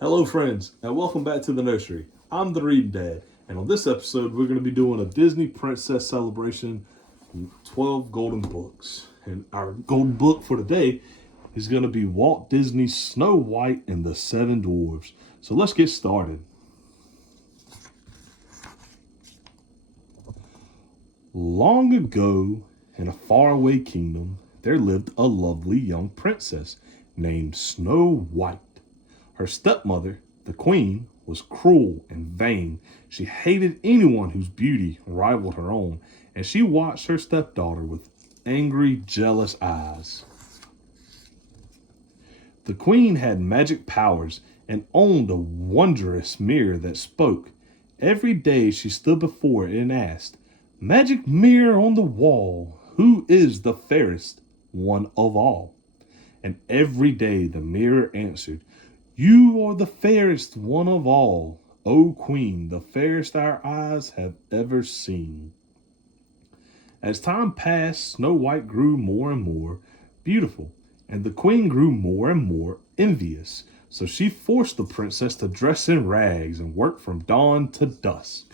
Hello, friends, and welcome back to the nursery. I'm the Reading Dad, and on this episode, we're going to be doing a Disney Princess celebration 12 Golden Books. And our golden book for today is going to be Walt Disney's Snow White and the Seven Dwarfs. So let's get started. Long ago, in a faraway kingdom, there lived a lovely young princess named Snow White. Her stepmother, the queen, was cruel and vain. She hated anyone whose beauty rivaled her own, and she watched her stepdaughter with angry, jealous eyes. The queen had magic powers and owned a wondrous mirror that spoke. Every day she stood before it and asked, "Magic mirror on the wall, who is the fairest one of all?" And every day the mirror answered, "You are the fairest one of all, O Queen, the fairest our eyes have ever seen." As time passed, Snow White grew more and more beautiful, and the queen grew more and more envious. So she forced the princess to dress in rags and work from dawn to dusk.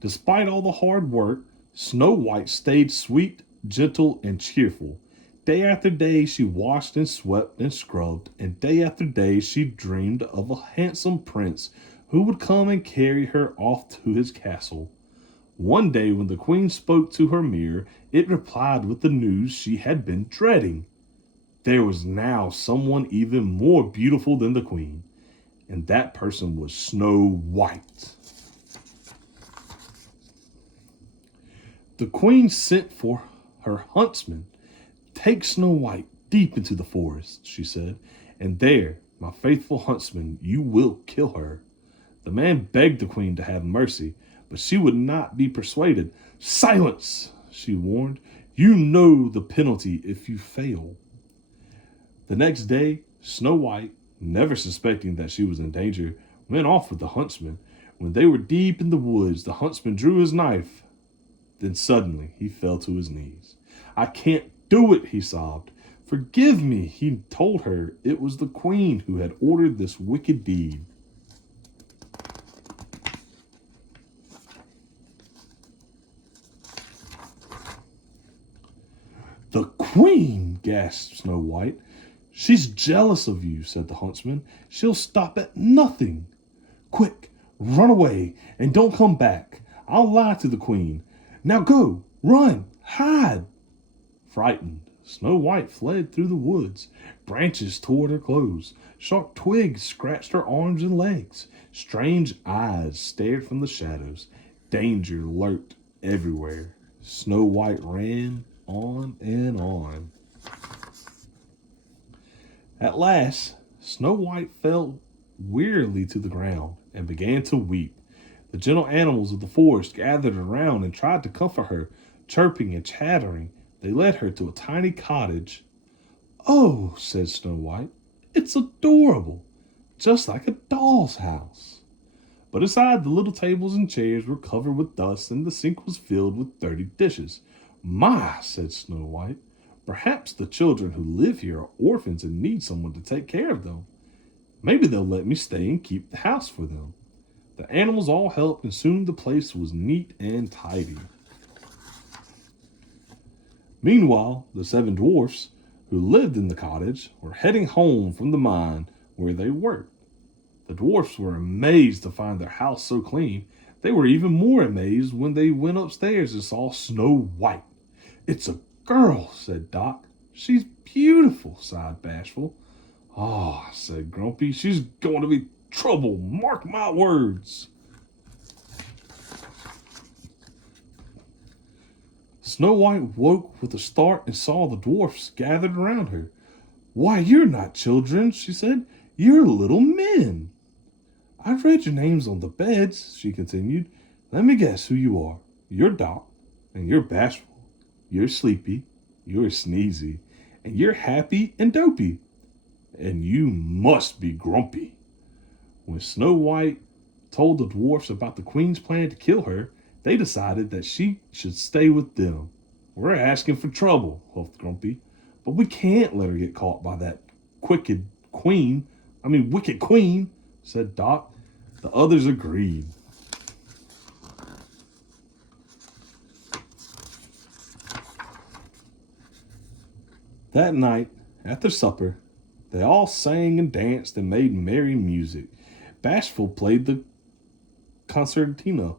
Despite all the hard work, Snow White stayed sweet, gentle, and cheerful. Day after day she washed and swept and scrubbed, and day after day she dreamed of a handsome prince who would come and carry her off to his castle. One day when the queen spoke to her mirror, it replied with the news she had been dreading. There was now someone even more beautiful than the queen, and that person was Snow White. The queen sent for her huntsman. "Take Snow White deep into the forest," she said, "and there, my faithful huntsman, you will kill her." The man begged the queen to have mercy, but she would not be persuaded. "Silence," she warned. "You know the penalty if you fail." The next day, Snow White, never suspecting that she was in danger, went off with the huntsman. When they were deep in the woods, the huntsman drew his knife. Then suddenly he fell to his knees. "I can't do it," he sobbed. "Forgive me." He told her it was the queen who had ordered this wicked deed. "The queen!" gasped Snow White. "She's jealous of you," said the huntsman. "She'll stop at nothing. Quick, run away and don't come back. I'll lie to the queen. Now go, run, hide." Frightened, Snow White fled through the woods. Branches tore at her clothes. Sharp twigs scratched her arms and legs. Strange eyes stared from the shadows. Danger lurked everywhere. Snow White ran on and on. At last, Snow White fell wearily to the ground and began to weep. The gentle animals of the forest gathered around and tried to comfort her. Chirping and chattering, they led her to a tiny cottage. "Oh," said Snow White, "it's adorable, just like a doll's house." But inside, the little tables and chairs were covered with dust, and the sink was filled with dirty dishes. "My," said Snow White, "perhaps the children who live here are orphans and need someone to take care of them. Maybe they'll let me stay and keep the house for them." The animals all helped, and soon the place was neat and tidy. Meanwhile, the seven dwarfs, who lived in the cottage, were heading home from the mine where they worked. The dwarfs were amazed to find their house so clean. They were even more amazed when they went upstairs and saw Snow White. "It's a girl," said Doc. "She's beautiful," sighed Bashful. "Ah," said Grumpy, "she's going to be trouble, mark my words." Snow White woke with a start and saw the dwarfs gathered around her. "Why, you're not children," she said. "You're little men." "I've read your names on the beds," she continued. "Let me guess who you are. You're Doc, and you're Bashful. You're Sleepy, you're Sneezy, and you're Happy and Dopey. And you must be Grumpy." When Snow White told the dwarfs about the queen's plan to kill her, they decided that she should stay with them. "We're asking for trouble," huffed Grumpy, "but we can't let her get caught by that wicked queen, said Dot. The others agreed. That night, after supper, they all sang and danced and made merry music. Bashful played the concertina.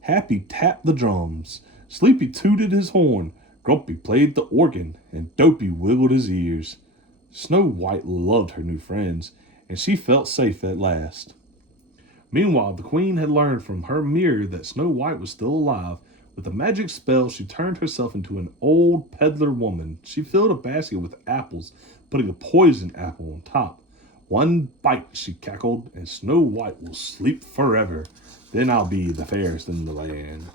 Happy tapped the drums. Sleepy tooted his horn. Grumpy played the organ, and Dopey wiggled his ears. Snow White loved her new friends, and she felt safe at last. Meanwhile, the queen had learned from her mirror that Snow White was still alive. With a magic spell, she turned herself into an old peddler woman. She filled a basket with apples, putting a poison apple on top. One bite, she cackled, and Snow White will sleep forever. Then I'll be the fairest in the land.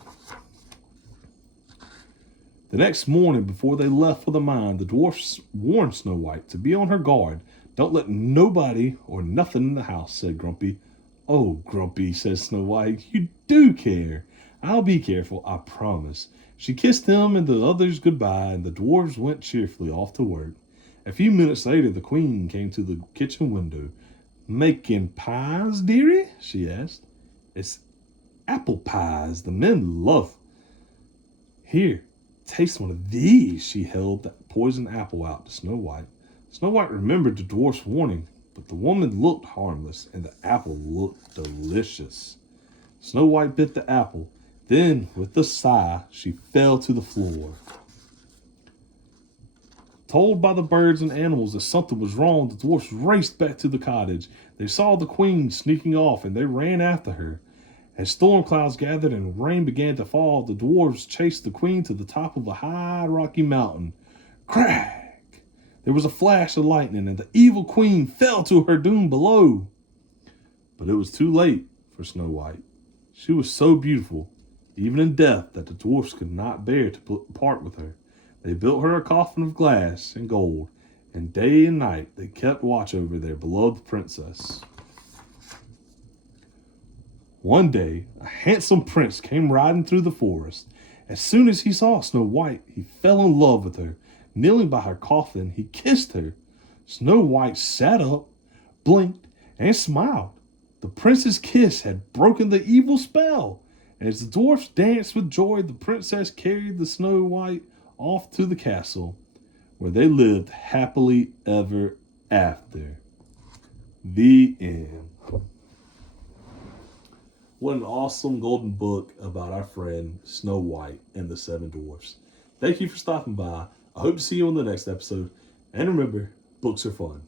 The next morning, before they left for the mine, the dwarfs warned Snow White to be on her guard. Don't let nobody or nothing in the house, said Grumpy. Oh, Grumpy, said Snow White, you do care. I'll be careful, I promise. She kissed him and the others goodbye, and the dwarves went cheerfully off to work. A few minutes later, the queen came to the kitchen window. Making pies, dearie? She asked. It's apple pies the men love. Here, taste one of these. She held that poisoned apple out to Snow White. Snow White remembered the dwarf's warning, but the woman looked harmless, and the apple looked delicious. Snow White bit the apple. Then, with a sigh, she fell to the floor. Told by the birds and animals that something was wrong, the dwarfs raced back to the cottage. They saw the queen sneaking off, and they ran after her. As storm clouds gathered and rain began to fall, the dwarves chased the queen to the top of a high rocky mountain. Crack! There was a flash of lightning, and the evil queen fell to her doom below. But it was too late for Snow White. She was so beautiful, even in death, that the dwarfs could not bear to part with her. They built her a coffin of glass and gold, and day and night they kept watch over their beloved princess. One day, a handsome prince came riding through the forest. As soon as he saw Snow White, he fell in love with her. Kneeling by her coffin, he kissed her. Snow White sat up, blinked, and smiled. The prince's kiss had broken the evil spell. As the dwarfs danced with joy, the princess carried the Snow White off to the castle, where they lived happily ever after. The end. What an awesome golden book about our friend Snow White and the Seven Dwarfs. Thank you for stopping by. I hope to see you on the next episode. And remember, books are fun.